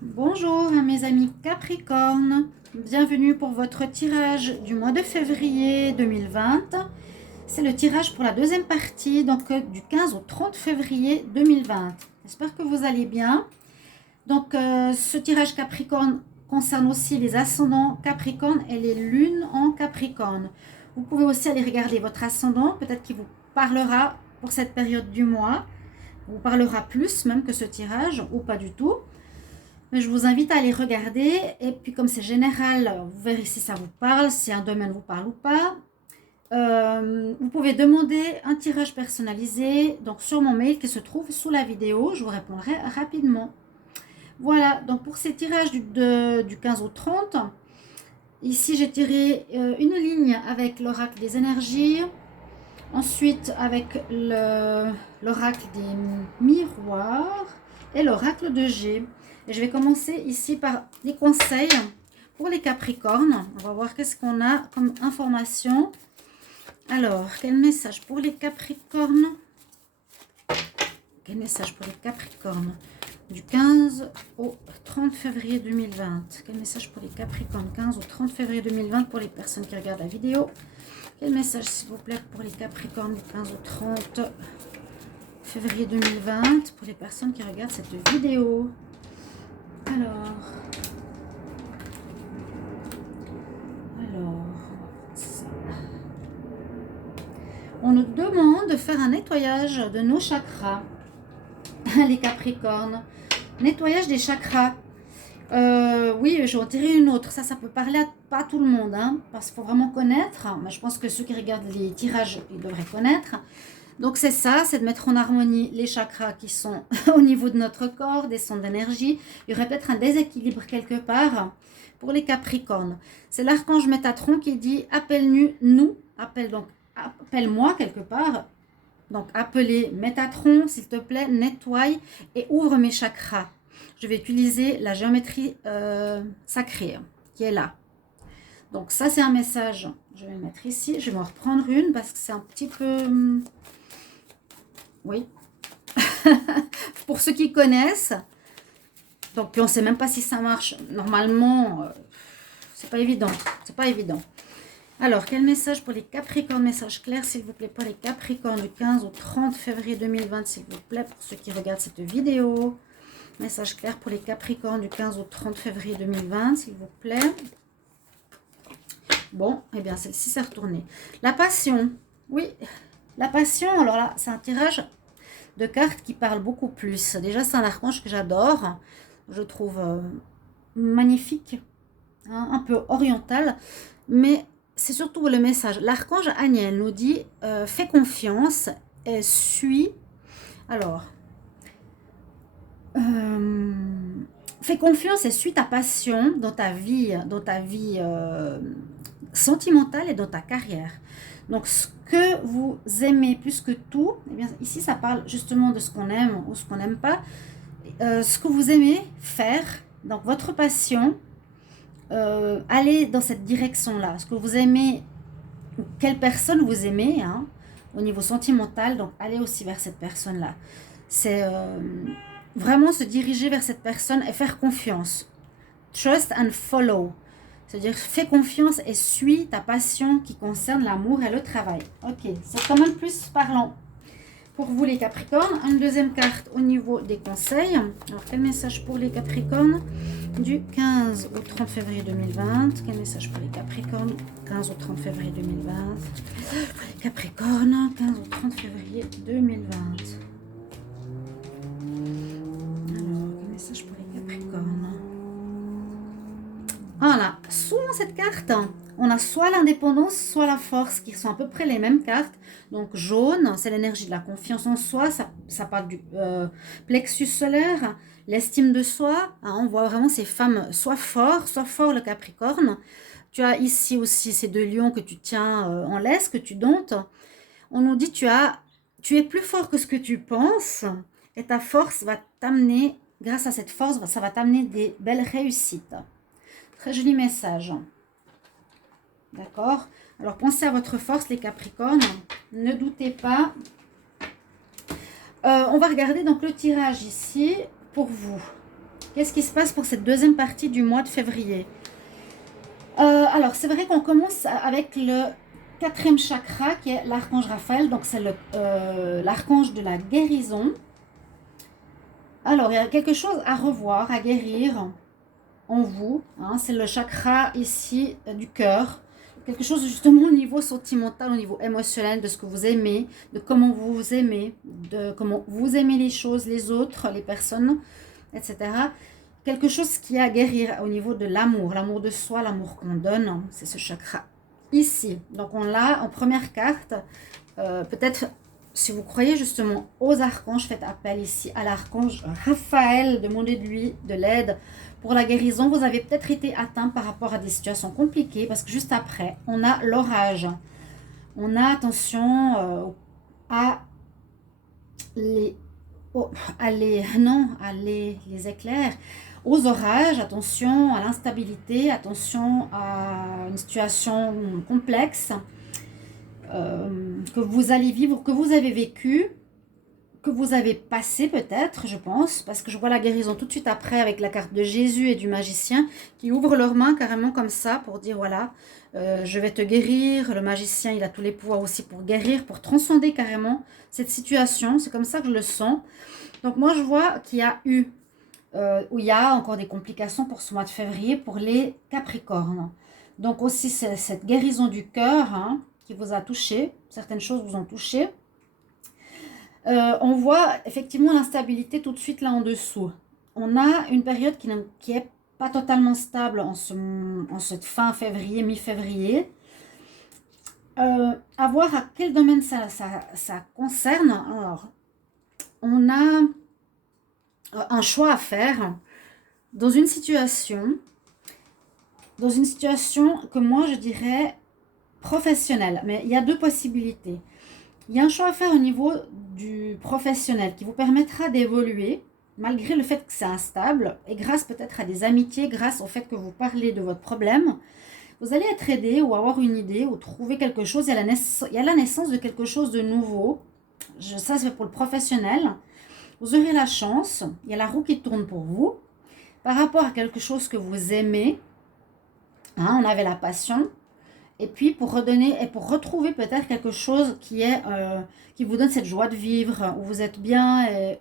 Bonjour à mes amis Capricorne, bienvenue pour votre tirage du mois de février 2020. C'est le tirage pour la deuxième partie, donc du 15 au 30 février 2020. J'espère que vous allez bien. Donc ce tirage Capricorne concerne aussi les ascendants Capricorne et les lunes en Capricorne. Vous pouvez aussi aller regarder votre ascendant, peut-être qu'il vous parlera pour cette période du mois, vous parlera plus même que ce tirage ou pas du tout. Mais je vous invite à aller regarder et puis comme c'est général, vous verrez si ça vous parle, si un domaine vous parle ou pas. Vous pouvez demander un tirage personnalisé donc sur mon mail qui se trouve sous la vidéo, je vous répondrai rapidement. Voilà, donc pour ces tirages du 15 au 30, ici j'ai tiré une ligne avec l'oracle des énergies, ensuite avec l'oracle des miroirs et l'oracle de G. Et je vais commencer ici par les conseils pour les Capricornes. On va voir qu'est-ce qu'on a comme information. Alors, quel message pour les Capricornes? Quel message pour les Capricornes du 15 au 30 février 2020? Quel message pour les Capricornes 15 au 30 février 2020 pour les personnes qui regardent la vidéo? Quel message, s'il vous plaît, pour les Capricornes du 15 au 30 février 2020 pour les personnes qui regardent cette vidéo? Alors, ça. On nous demande de faire un nettoyage de nos chakras, les Capricornes. Nettoyage des chakras. Oui, je vais en tirer une autre. Ça peut parler à pas tout le monde, hein, parce qu'il faut vraiment connaître. Mais je pense que ceux qui regardent les tirages, ils devraient connaître. Donc c'est ça, c'est de mettre en harmonie les chakras qui sont au niveau de notre corps, des centres d'énergie. Il y aurait peut-être un déséquilibre quelque part pour les Capricornes. C'est l'archange Métatron qui dit appelle-nous, appelle-moi quelque part. Donc appelez Métatron, s'il te plaît, nettoie et ouvre mes chakras. Je vais utiliser la géométrie sacrée qui est là. Donc ça c'est un message, je vais le mettre ici, je vais en reprendre une parce que c'est un petit peu... Oui, pour ceux qui connaissent, donc on ne sait même pas si ça marche. Normalement, c'est pas évident. C'est pas évident. Alors, quel message pour les Capricornes? Message clair, s'il vous plaît, pour les Capricornes du 15 au 30 février 2020, s'il vous plaît, pour ceux qui regardent cette vidéo. Message clair pour les Capricornes du 15 au 30 février 2020, s'il vous plaît. Bon, eh bien, celle-ci s'est retournée. La passion. Oui, la passion, alors là, c'est un tirage de cartes qui parle beaucoup plus. Déjà, c'est un archange que j'adore. Je trouve magnifique, hein, un peu oriental. Mais c'est surtout le message. L'archange Aniel nous dit fais confiance et suis. Alors, fais confiance et suis ta passion dans ta vie sentimentale et dans ta carrière. Donc, ce que vous aimez plus que tout, eh bien, ici, ça parle justement de ce qu'on aime ou ce qu'on n'aime pas. Ce que vous aimez faire, donc votre passion, allez dans cette direction-là. Ce que vous aimez, quelle personne vous aimez, hein, au niveau sentimental, donc allez aussi vers cette personne-là. C'est vraiment se diriger vers cette personne et faire confiance. Trust and follow. C'est-à-dire, fais confiance et suis ta passion qui concerne l'amour et le travail. Ok, c'est quand même plus parlant. Pour vous les Capricornes, une deuxième carte au niveau des conseils. Alors, quel message pour les Capricornes du 15 au 30 février 2020? Quel message pour les Capricornes 15 au 30 février 2020? Capricorne, 15 au 30 février 2020. Alors, quel message pour les Capricornes? Voilà, souvent cette carte, on a soit l'indépendance, soit la force, qui sont à peu près les mêmes cartes. Donc jaune, c'est l'énergie de la confiance en soi, ça parle du plexus solaire, l'estime de soi. Hein, on voit vraiment ces femmes, soit fort le Capricorne. Tu as ici aussi ces deux lions que tu tiens en laisse, que tu domptes. On nous dit tu es plus fort que ce que tu penses et ta force va t'amener, grâce à cette force, ça va t'amener des belles réussites. Très joli message. D'accord? Alors, pensez à votre force, les Capricornes. Ne doutez pas. On va regarder donc le tirage ici pour vous. Qu'est-ce qui se passe pour cette deuxième partie du mois de février? Alors, c'est vrai qu'on commence avec le quatrième chakra qui est l'archange Raphaël. Donc, c'est l'archange de la guérison. Alors, il y a quelque chose à revoir, à guérir en vous. Hein. C'est le chakra ici du cœur. Quelque chose justement au niveau sentimental, au niveau émotionnel, de ce que vous aimez, de comment vous vous aimez, de comment vous aimez les choses, les autres, les personnes, etc. Quelque chose qui est à guérir au niveau de l'amour de soi, l'amour qu'on donne, c'est ce chakra ici. Donc on l'a en première carte, peut-être si vous croyez justement aux archanges, faites appel ici à l'archange Raphaël, demandez de lui de l'aide pour la guérison. Vous avez peut-être été atteint par rapport à des situations compliquées parce que juste après, on a l'orage. On a attention à les éclairs, aux orages, attention à l'instabilité, attention à une situation complexe que vous allez vivre, que vous avez vécu, que vous avez passé peut-être, je pense, parce que je vois la guérison tout de suite après avec la carte de Jésus et du magicien qui ouvrent leurs mains carrément comme ça pour dire voilà, je vais te guérir. Le magicien, il a tous les pouvoirs aussi pour guérir, pour transcender carrément cette situation. C'est comme ça que je le sens. Donc moi, je vois qu'il y a eu, où il y a encore des complications pour ce mois de février pour les Capricornes. Donc aussi, c'est cette guérison du cœur hein, qui vous a touché. Certaines choses vous ont touché. On voit effectivement l'instabilité tout de suite là en dessous. On a une période qui est pas totalement stable en cette fin février, mi-février. À voir à quel domaine ça concerne. Alors, on a un choix à faire dans une situation que moi je dirais professionnelle. Mais il y a deux possibilités. Il y a un choix à faire au niveau du professionnel qui vous permettra d'évoluer malgré le fait que c'est instable et grâce peut-être à des amitiés, grâce au fait que vous parlez de votre problème. Vous allez être aidé ou avoir une idée ou trouver quelque chose. Il y a la naissance de quelque chose de nouveau. Ça, c'est pour le professionnel. Vous aurez la chance. Il y a la roue qui tourne pour vous. Par rapport à quelque chose que vous aimez, hein, on avait la passion. Et puis pour redonner et pour retrouver peut-être quelque chose qui vous donne cette joie de vivre, où vous êtes bien. Et...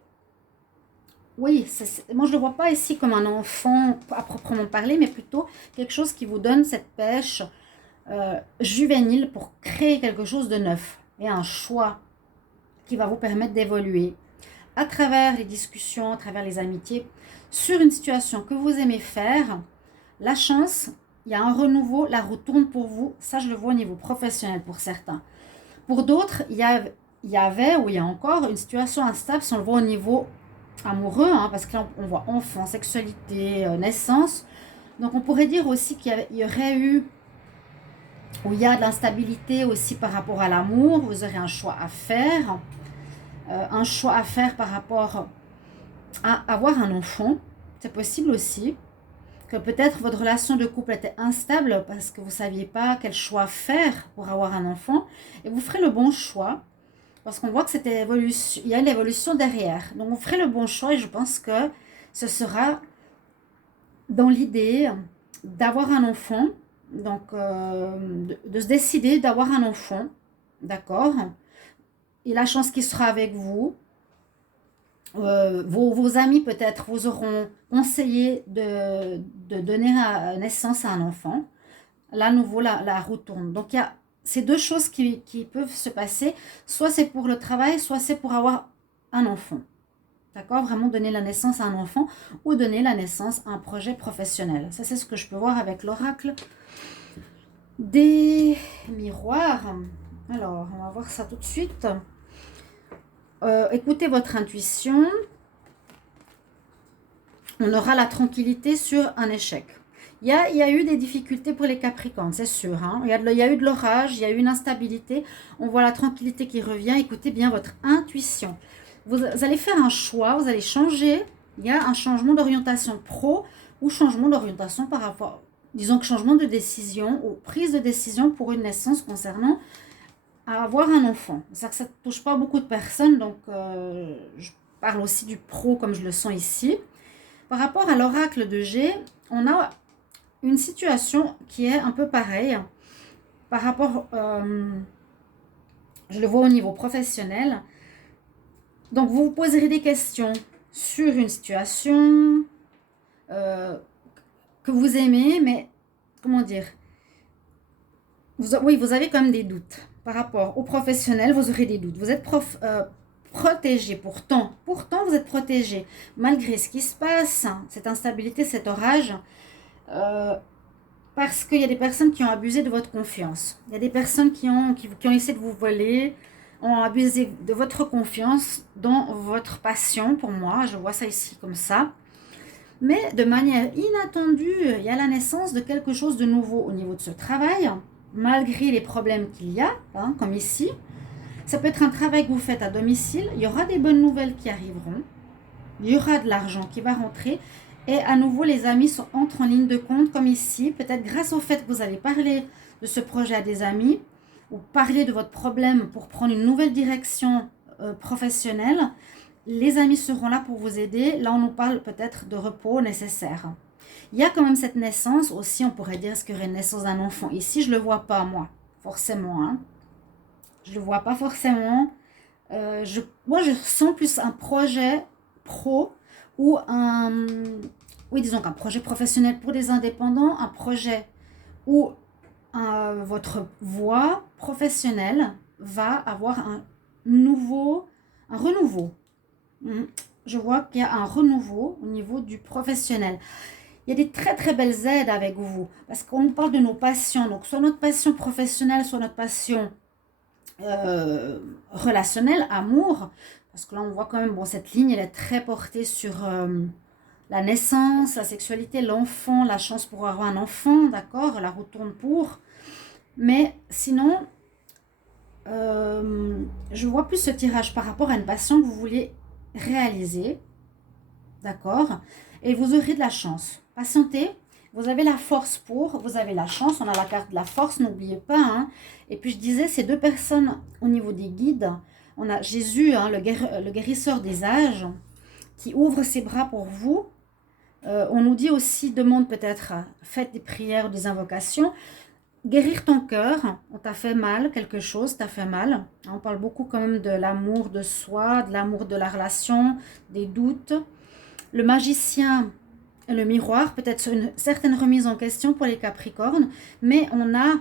Oui, moi je ne le vois pas ici comme un enfant à proprement parler, mais plutôt quelque chose qui vous donne cette pêche juvénile pour créer quelque chose de neuf et un choix qui va vous permettre d'évoluer à travers les discussions, à travers les amitiés, sur une situation que vous aimez faire. La chance, il y a un renouveau, la roue tourne pour vous. Ça, je le vois au niveau professionnel pour certains. Pour d'autres, il y avait ou il y a encore une situation instable, si on le voit au niveau amoureux, hein, parce que là, on voit enfant, sexualité, naissance. Donc, on pourrait dire aussi qu'il y aurait eu, ou il y a de l'instabilité aussi par rapport à l'amour. Vous aurez un choix à faire. Par rapport à avoir un enfant. C'est possible aussi. Que peut-être votre relation de couple était instable parce que vous ne saviez pas quel choix faire pour avoir un enfant. Et vous ferez le bon choix parce qu'on voit que il y a l'évolution derrière. Donc vous ferez le bon choix et je pense que ce sera dans l'idée d'avoir un enfant. Donc de se décider d'avoir un enfant. D'accord? Et la chance qui sera avec vous. Vos amis peut-être vous auront conseillé de donner naissance à un enfant. Là, à nouveau, la roue tourne. Donc, il y a ces deux choses qui peuvent se passer. Soit c'est pour le travail, soit c'est pour avoir un enfant. D'accord? Vraiment donner la naissance à un enfant ou donner la naissance à un projet professionnel. Ça, c'est ce que je peux voir avec l'oracle des miroirs. Alors, on va voir ça tout de suite. Écoutez votre intuition. On aura la tranquillité sur un échec. Il y a eu des difficultés pour les Capricornes, c'est sûr. Hein. Il y a eu de l'orage, il y a eu une instabilité. On voit la tranquillité qui revient. Écoutez bien votre intuition. Vous allez faire un choix, vous allez changer. Il y a un changement d'orientation pro ou changement d'orientation par rapport, disons que changement de décision ou prise de décision pour une naissance concernant à avoir un enfant. C'est-à-dire que ça ne touche pas beaucoup de personnes, donc je parle aussi du pro comme je le sens ici. Par rapport à l'oracle de G, on a une situation qui est un peu pareille. Par rapport, je le vois au niveau professionnel. Donc, vous vous poserez des questions sur une situation que vous aimez, mais comment dire, oui, vous avez quand même des doutes. Par rapport au professionnel, vous aurez des doutes. Vous êtes protégé, pourtant vous êtes protégé, malgré ce qui se passe, cette instabilité, cet orage, parce qu'il y a des personnes qui ont abusé de votre confiance. Il y a des personnes qui ont essayé de vous voler, ont abusé de votre confiance dans votre passion. Pour moi, je vois ça ici comme ça. Mais de manière inattendue, il y a la naissance de quelque chose de nouveau au niveau de ce travail, malgré les problèmes qu'il y a, comme ici. Ça peut être un travail que vous faites à domicile, il y aura des bonnes nouvelles qui arriveront, il y aura de l'argent qui va rentrer, et à nouveau les amis entrent en ligne de compte, comme ici, peut-être grâce au fait que vous avez parlé de ce projet à des amis, ou parlé de votre problème pour prendre une nouvelle direction professionnelle. Les amis seront là pour vous aider. Là, on nous parle peut-être de repos nécessaire. Il y a quand même cette naissance aussi, on pourrait dire, est-ce qu'il y aurait une naissance d'un enfant? Ici, je ne le vois pas, moi, forcément. Je ne le vois pas forcément. Moi, je ressens plus un projet pro ou oui, disons qu'un projet professionnel pour des indépendants, un projet où votre voie professionnelle va avoir un renouveau. Je vois qu'il y a un renouveau au niveau du professionnel. Il y a des très très belles aides avec vous, parce qu'on nous parle de nos passions, donc soit notre passion professionnelle, soit notre passion relationnelle, amour, parce que là on voit quand même, bon, cette ligne elle est très portée sur la naissance, la sexualité, l'enfant, la chance pour avoir un enfant, d'accord, la roue tourne pour, mais sinon je vois plus ce tirage par rapport à une passion que vous voulez réaliser, d'accord, et vous aurez de la chance. Patientez, vous avez la force vous avez la chance, on a la carte de la force, n'oubliez pas, Et puis je disais, ces deux personnes au niveau des guides, on a Jésus, le guérisseur des âges, qui ouvre ses bras pour vous. On nous dit aussi, demande peut-être, faites des prières, des invocations. Guérir ton cœur, on t'a fait mal, quelque chose t'a fait mal. On parle beaucoup quand même de l'amour de soi, de l'amour de la relation, des doutes. Le magicien, le miroir, peut-être sur une certaine remise en question pour les Capricornes, mais on a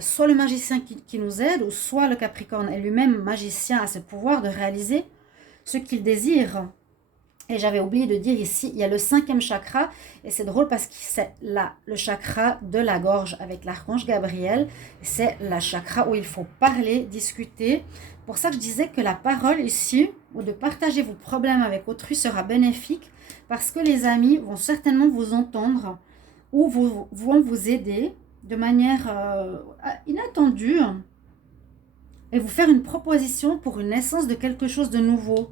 soit le magicien qui nous aide, ou soit le Capricorne est lui-même magicien, a ce pouvoir de réaliser ce qu'il désire. Et j'avais oublié de dire ici, il y a le 5e chakra, et c'est drôle parce que c'est là le chakra de la gorge avec l'archange Gabriel. C'est la chakra où il faut parler, discuter. Pour ça que je disais que la parole ici, ou de partager vos problèmes avec autrui, sera bénéfique, parce que les amis vont certainement vous entendre ou vont vous aider de manière inattendue et vous faire une proposition pour une naissance de quelque chose de nouveau.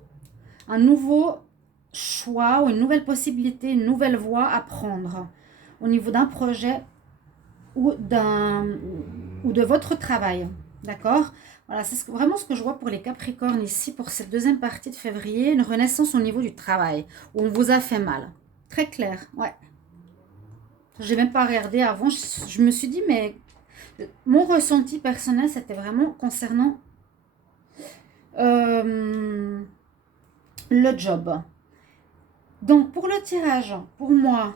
Un nouveau choix ou une nouvelle possibilité, une nouvelle voie à prendre au niveau d'un projet ou de votre travail. D'accord? Voilà, c'est vraiment ce que je vois pour les Capricornes ici, pour cette deuxième partie de février, une renaissance au niveau du travail, où on vous a fait mal. Très clair, ouais. Je n'ai même pas regardé avant, je me suis dit, mais mon ressenti personnel, c'était vraiment concernant le job. Donc, pour le tirage, pour moi,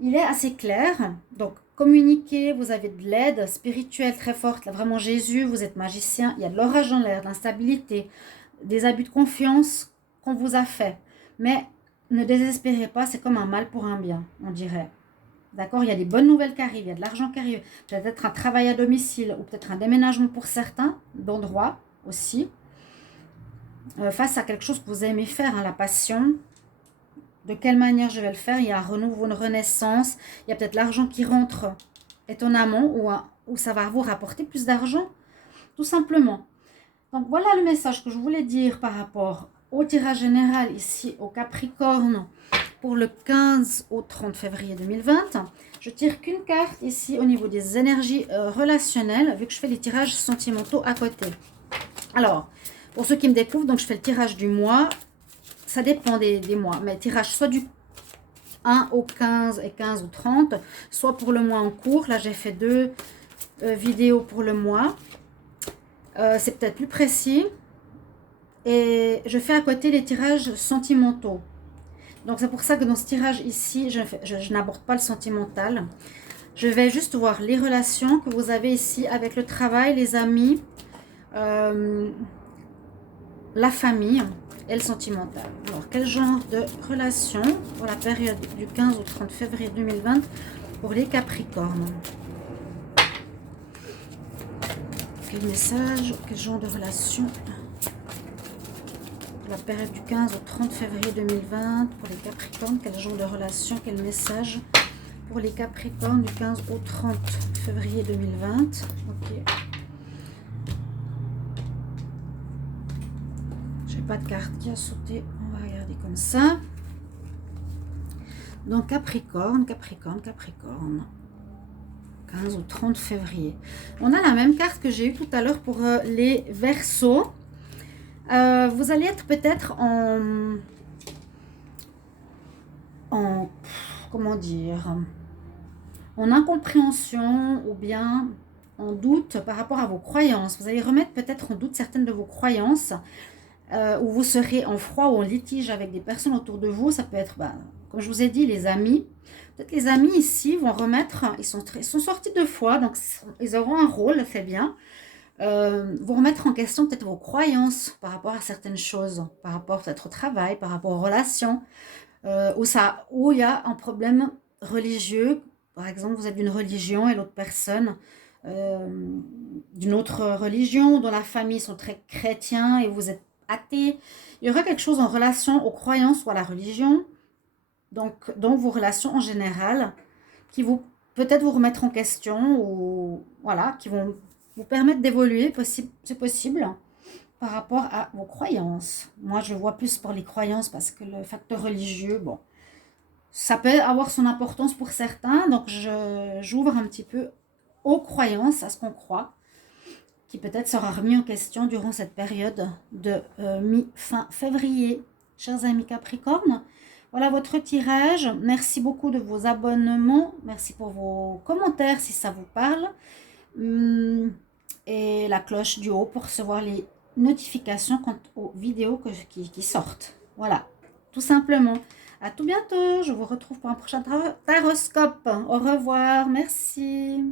il est assez clair. Donc, communiquez, vous avez de l'aide spirituelle très forte. Là, vraiment, Jésus, vous êtes magicien. Il y a de l'orage dans l'air, de l'instabilité, des abus de confiance qu'on vous a fait. Mais ne désespérez pas, c'est comme un mal pour un bien, on dirait. D'accord? Il y a des bonnes nouvelles qui arrivent, il y a de l'argent qui arrive. Peut-être un travail à domicile ou peut-être un déménagement pour certains, d'endroits aussi. Face à quelque chose que vous aimez faire, la passion. De quelle manière je vais le faire? Il y a un renouveau, une renaissance. Il y a peut-être l'argent qui rentre étonnamment ou ça va vous rapporter plus d'argent. Tout simplement. Donc, voilà le message que je voulais dire par rapport au tirage général ici au Capricorne pour le 15 au 30 février 2020. Je tire qu'une carte ici au niveau des énergies relationnelles vu que je fais les tirages sentimentaux à côté. Alors, pour ceux qui me découvrent, donc je fais le tirage du mois. Ça dépend des mois, mais tirage soit du 1 au 15 et 15 au 30, soit pour le mois en cours. Là, j'ai fait 2 vidéos pour le mois. C'est peut-être plus précis. Et je fais à côté les tirages sentimentaux. Donc, c'est pour ça que dans ce tirage ici, je n'aborde pas le sentimental. Je vais juste voir les relations que vous avez ici avec le travail, les amis, la famille et le sentimental. Alors, quel genre de relation pour la période du 15 au 30 février 2020 pour les Capricornes? Quel message, quel genre de relation pour la période du 15 au 30 février 2020 pour les Capricornes? Quel genre de relation, quel message pour les Capricornes du 15 au 30 février 2020? Ok. J'ai pas de carte qui a sauté. On va regarder comme ça. Donc Capricorne, Capricorne, Capricorne. 15 au 30 février. On a la même carte que j'ai eue tout à l'heure pour les Verseaux. Vous allez être peut-être comment dire, en incompréhension ou bien en doute par rapport à vos croyances. Vous allez remettre peut-être en doute certaines de vos croyances, où vous serez en froid ou en litige avec des personnes autour de vous. Ça peut être, comme je vous ai dit, les amis. Peut-être les amis ici vont remettre, ils sont sortis 2 fois, donc ils auront un rôle, c'est bien. Vous remettre en question peut-être vos croyances par rapport à certaines choses, par rapport peut-être au travail, par rapport aux relations, où il y a un problème religieux. Par exemple, vous êtes d'une religion et l'autre personne d'une autre religion, dont la famille sont très chrétiens et vous êtes athée. Il y aura quelque chose en relation aux croyances ou à la religion, donc vos relations en général, qui vous peut-être vous remettre en question, ou voilà, qui vont vous permettre d'évoluer, c'est possible, par rapport à vos croyances. Moi, je vois plus pour les croyances parce que le facteur religieux, bon, ça peut avoir son importance pour certains, donc j'ouvre un petit peu aux croyances, à ce qu'on croit, qui peut-être sera remis en question durant cette période de mi-fin février. Chers amis Capricorne, voilà votre tirage. Merci beaucoup de vos abonnements. Merci pour vos commentaires si ça vous parle. Et la cloche du haut pour recevoir les notifications quant aux vidéos qui sortent. Voilà, tout simplement. À tout bientôt. Je vous retrouve pour un prochain taroscope. Au revoir. Merci.